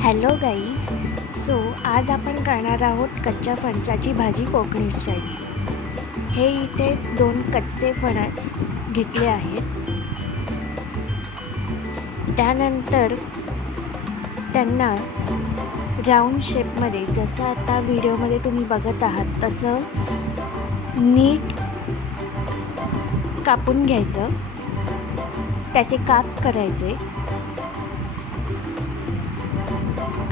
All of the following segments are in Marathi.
हॅलो गाईज, आज आपण करणार आहोत कच्च्या फणसाची भाजी कोकणी स्टाईल. हे इथे 2 कच्चे फणस घेतले आहेत. त्यानंतर त्यांना राऊंड शेपमध्ये, जसं आता व्हिडिओमध्ये तुम्ही बघत आहात तसं नीट कापून घ्यायचं. त्याचे काप करायचे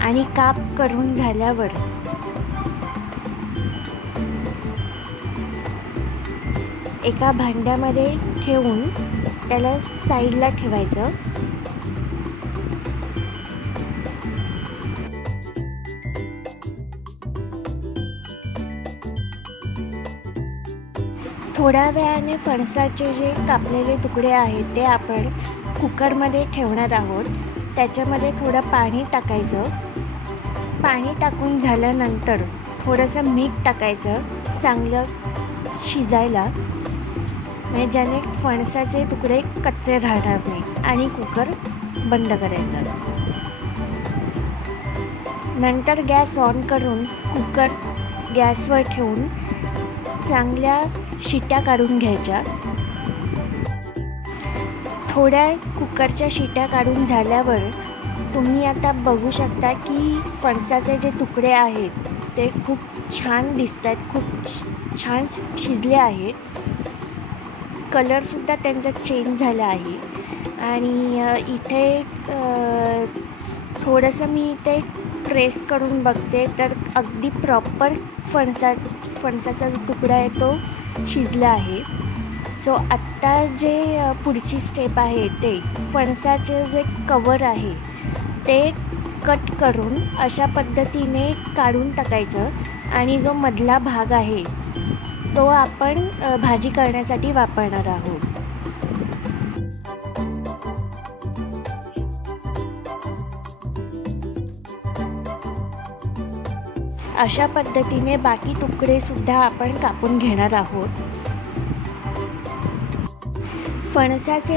आणि काप करून झाल्यावर एका भांड्यामध्ये ठेवून त्याला साईडला ठेवायचं. थोड्या वेळाने फणसाचे जे कापलेले तुकडे आहेत ते आपण कुकरमध्ये ठेवणार आहोत. त्याच्यामध्ये थोडं पाणी टाकायचं. पाणी टाकून झाल्यानंतर थोडंसं मीठ टाकायचं चांगलं शिजायला, म्हणजे ज्याने फणसाचे तुकडे कच्चे राहणार नाही. आणि कुकर बंद करायचा. नंतर गॅस ऑन करून कुकर गॅसवर ठेवून चांगल्या शिट्या काढून घ्यायच्या. थोड्या कुकरच्या शिट्या काढून झाल्यावर तुम्ही आता बघू शकता की फणसाचे जे तुकडे आहेत ते खूप छान दिसत आहेत, खूप छान शिजले आहेत. कलरसुद्धा त्यांचा चेंज झाला आहे. आणि इथे थोडंसं मी इथे प्रेस करून बघते तर अगदी प्रॉपर फणसाचा जो तुकडा आहे तो शिजला आहे. आत्ता जे पुढची स्टेप आहे ते फणसाचे जे कवर आहे ते कट करून अशा पद्धतीने काढून टाकायचं. आणि जो मधला भाग आहे तो आपण भाजी करण्यासाठी वापरणार आहोत. अशा पद्धतीने बाकी तुकडे सुद्धा आपण कापून घेणार आहोत. फणसाचे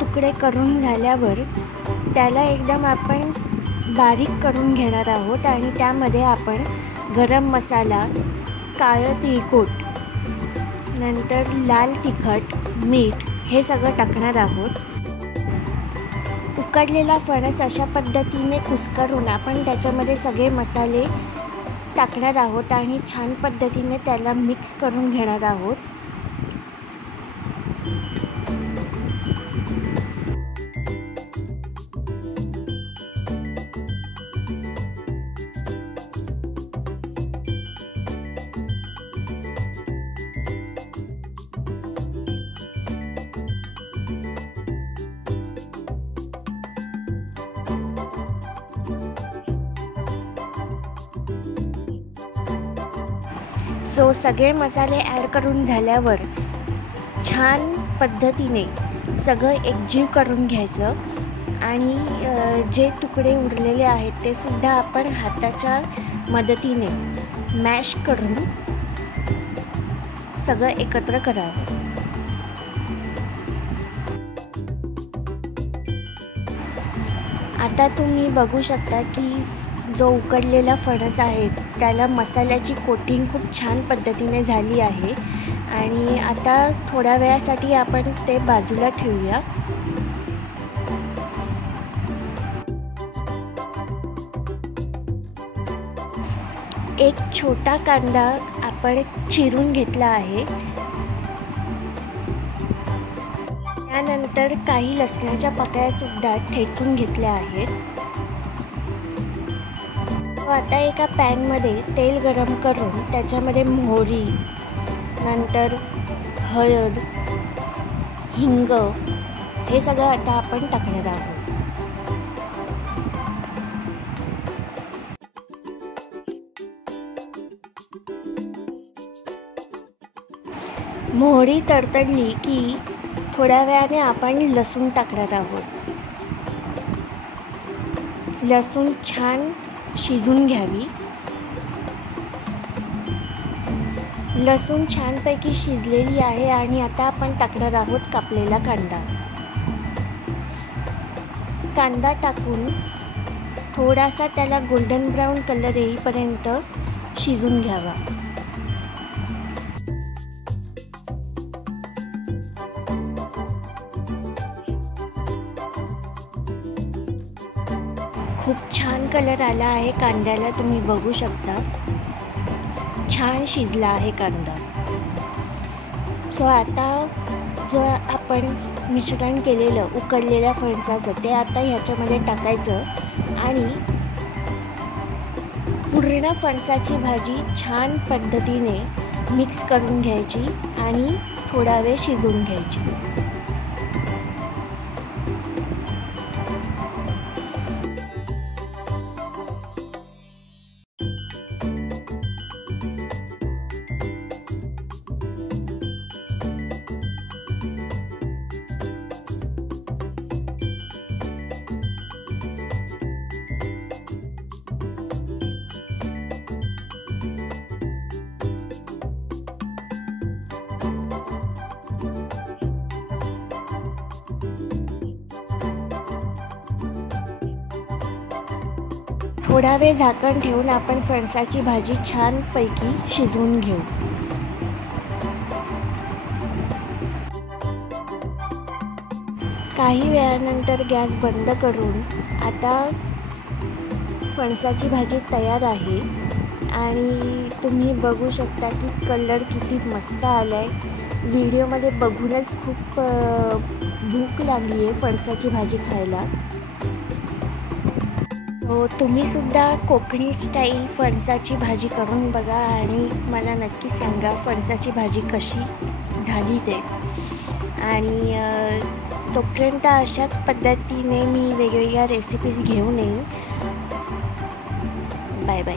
तुकडे करून झाल्यावर त्याला एकदम आपण बारीक करून घेणार आहोत. आणि त्यामध्ये आपण गरम मसाला, काळं तिळकुट, नंतर लाल तिखट, मीठ हे सगळं टाकणार आहोत. उकडलेला फणस अशा पद्धतीने कुस्करून आपण त्याच्यामध्ये सगळे मसाले टाकणार आहोत आणि छान पद्धतीने त्याला मिक्स करून घेणार आहोत. सगळे मसाले ॲड करून झाल्यावर छान पद्धतीने सगळं एकजीव करून घ्यायचं. आणि जे तुकडे उरलेले आहेत ते सुद्धा आपण हाताच्या मदतीने मॅश करून सगळं एकत्र करावं. आता तुम्ही बघू शकता की जो उकडलेला फणस आहे त्याला मसाल्याची कोटिंग खूप छान पद्धतीने झाली आहे. आणि आता थोड्या वेळासाठी आपण ते बाजूला ठेवूया. एक छोटा कांदा आपण चिरून घेतला आहे. त्यानंतर काही लसणाच्या पाकळ्या सुद्धा ठेचून घेतल्या आहेत. आता एका पॅनमध्ये तेल गरम करून त्याच्यामध्ये मोहरी, नंतर हळद, हिंग हे सगळं आता आपण टाकणार आहोत. मोहरी तडतडली की थोड्या वेळाने आपण लसूण टाकणार आहोत. लसूण छान शिजून घ्यावी. लसूण छानपैकी शिजलेली आहे आणि आता आपण टाकणार आहोत कापलेला कांदा. कांदा टाकून थोडासा त्याला गोल्डन ब्राऊन कलर येईपर्यंत शिजून घ्यावा. खूप छान कलर आला आहे कांद्याला, तुम्ही बघू शकता. छान शिजला आहे कांदा. सो आता जो आपण मिश्रण केलेलं उकडलेल्या फणसाचं ते आता ह्याच्यामध्ये टाकायचं आणि पूर्ण फणसाची भाजी छान पद्धतीने मिक्स करून घ्यायची आणि थोडा वेळ शिजवून घ्यायची. थोडा वेळ झाकण ठेवून आपण फणसाची भाजी छानपैकी शिजवून घेऊ. काही वेळानंतर गॅस बंद करून आता फणसाची भाजी तयार आहे आणि तुम्ही बघू शकता की कलर किती मस्त आला आहे. व्हिडिओमध्ये बघूनच खूप भूक लागली आहे फणसाची भाजी खायला. सो तुम्हीसुद्धा कोकणी स्टाईल फणसाची भाजी करून बघा आणि मला नक्की सांगा फणसाची भाजी कशी झाली ते. आणि तोपर्यंत अशाच पद्धतीने मी वेगवेगळ्या रेसिपीज घेऊन येईन. Bye bye.